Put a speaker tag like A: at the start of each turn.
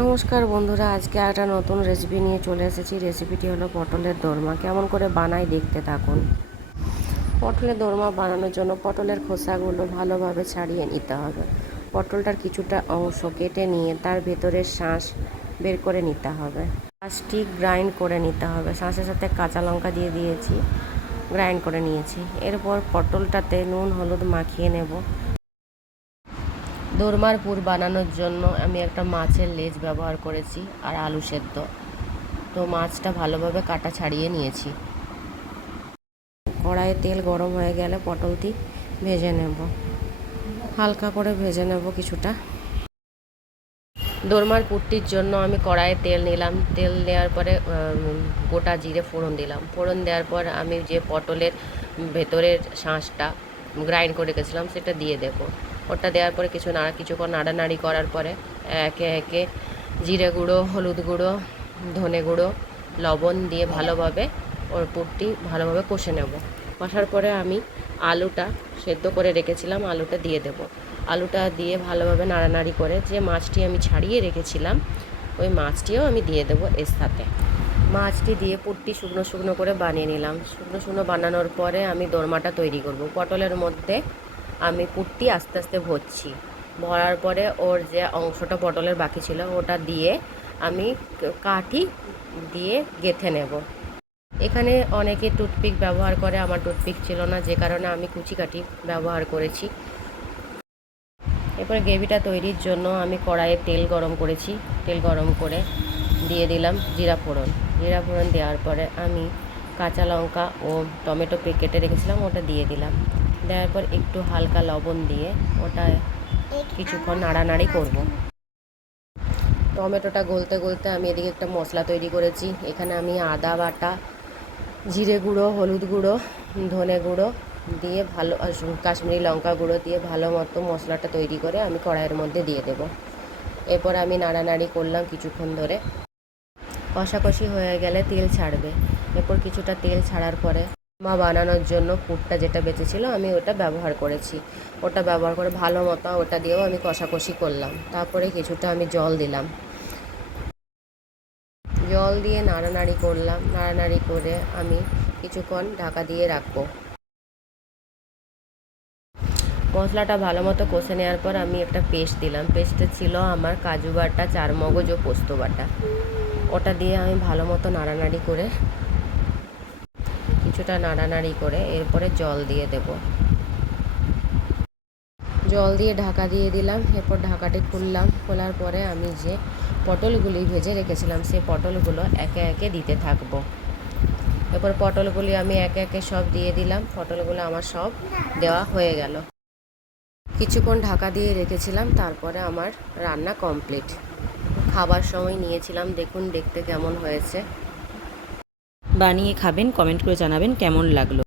A: নমস্কার বন্ধুরা, আজকে একটা নতুন রেসিপি নিয়ে চলে এসেছি। রেসিপিটি হলো পটলের দোরমা। কেমন করে বানাই দেখতে থাকুন। পটলের দোরমা বানানোর জন্য পটলের খোসাগুলো ভালোভাবে ছাড়িয়ে নিতে হবে। পটলটার কিছুটা অংশ কেটে নিয়ে তার ভেতরের শাঁস বের করে নিতে হবে। শাঁসটি গ্রাইন্ড করে নিতে হবে। শাঁসের সাথে কাঁচা লঙ্কা দিয়ে দিয়েছি গ্রাইন্ড করে নিয়েছি। এরপর পটলটাতে নুন, হলুদ মাখিয়ে নেব। দোরমার পুর বানানোর জন্য আমি একটা মাছের লেজ ব্যবহার করেছি আর আলু সেদ্ধ। তো মাছটা ভালোভাবে কাটা ছাড়িয়ে নিয়েছি। কড়াইয়ে তেল গরম হয়ে গেলে পটলটি ভেজে নেব। হালকা করে ভেজে নেব কিছুটা। দোরমার পুরটির জন্য আমি কড়াইয়ে তেল নিলাম। তেল দেওয়ার পরে গোটা জিরে ফোড়ন দিলাম। ফোড়ন দেওয়ার পর আমি যে পটলের ভেতরের শাঁসটা গ্রাইন্ড করে গেছিলাম সেটা দিয়ে দেবো। ওটা দেওয়ার পরে কিছু নাড়া, কিছুক্ষণ নাড়ানাড়ি করার পরে একে একে জিরে গুঁড়ো, হলুদ গুঁড়ো, ধনে গুঁড়ো, লবণ দিয়ে ভালোভাবে ওর পুরটি ভালোভাবে কষে নেব। কষার পরে আমি আলুটা সেদ্ধ করে রেখেছিলাম, আলুটা দিয়ে দেব। আলুটা দিয়ে ভালোভাবে নাড়ানাড়ি করে যে মাছটি আমি ছাড়িয়ে রেখেছিলাম, ওই মাছটিও আমি দিয়ে দেবো এর সাথে। মাছটি দিয়ে পুরটি শুকনো শুকনো করে বানিয়ে নিলাম। শুকনো শুকনো বানানোর পরে আমি দোরমাটা তৈরি করব। পটলের মধ্যে আমি পুরটি আস্তে আস্তে ভরছি। ভরার পরে ওর যে অংশটা পটলের বাকি ছিল, ওটা দিয়ে আমি কাঠি দিয়ে গেথে নেব। এখানে অনেকে টুথপিক ব্যবহার করে, আমার টুথপিক ছিল না, যে কারণে আমি কুচি কাঠি ব্যবহার করেছি। এরপরে গ্রেভিটা তৈরির জন্য আমি কড়াইয়ে তেল গরম করেছি। তেল গরম করে দিয়ে দিলাম জিরা ফোড়ন। জিরা ফোড়ন দেওয়ার পরে আমি কাঁচা লঙ্কা ও টমেটো পে- কেটে রেখেছিলাম, ওটা দিয়ে দিলাম। দেওয়ার পর একটু হালকা লবণ দিয়ে ওটা কিছুক্ষণ নাড়ানাড়ি করব। টমেটোটা গলতে গলতে আমি এদিকে একটা মশলা তৈরি করেছি। এখানে আমি আদা বাটা, জিরে গুঁড়ো, হলুদ গুঁড়ো, ধনে গুঁড়ো দিয়ে ভালো কাশ্মীরি লঙ্কা গুঁড়ো দিয়ে ভালো মতো মশলাটা তৈরি করে আমি কড়াইয়ের মধ্যে দিয়ে দেব। এরপর আমি নাড়ানাড়ি করলাম কিছুক্ষণ ধরে। কষাকষি হয়ে গেলে তেল ছাড়বে। এরপর কিছুটা তেল ছাড়ার পরে মা বানানোর জন্য পুরটা যেটা বেঁচেছিল আমি ওটা ব্যবহার করেছি। ওটা ব্যবহার করে ভালো মতো ওটা দিয়েও আমি কষাকষি করলাম। তারপরে কিছুটা আমি জল দিলাম। জল দিয়ে নাড়ানাড়ি করলাম। নাড়ানাড়ি করে আমি কিছুক্ষণ ঢাকা দিয়ে রাখব। মশলাটা ভালো মতো কষে নেওয়ার পর আমি একটা পেস্ট দিলাম। পেস্টে ছিল আমার কাজু বাটা চার মগজ ও পোস্ত বাটা। ওটা দিয়ে আমি ভালো মতো নাড়ানাড়ি করে কিছুটা নাড়ানাড়ি করে এরপরে জল দিয়ে দেব। জল দিয়ে ঢাকা দিয়ে দিলাম, এরপর ঢাকাটি খুললাম। খোলার পরে আমি যে পটলগুলি ভেজে রেখেছিলাম সেই পটলগুলো একে একে দিতে থাকব। এরপর পটলগুলি আমি একে একে সব দিয়ে দিলাম, পটলগুলো আমার সব দেওয়া হয়ে গেল। কিছুক্ষণ ঢাকা দিয়ে রেখেছিলাম, তারপরে আমার রান্না কমপ্লিট। খাবার সময় নিয়েছিলাম, দেখুন, দেখতে কেমন হয়েছে।
B: বানিয়ে খাবেন কমেন্ট করে জানাবেন কেমন লাগল।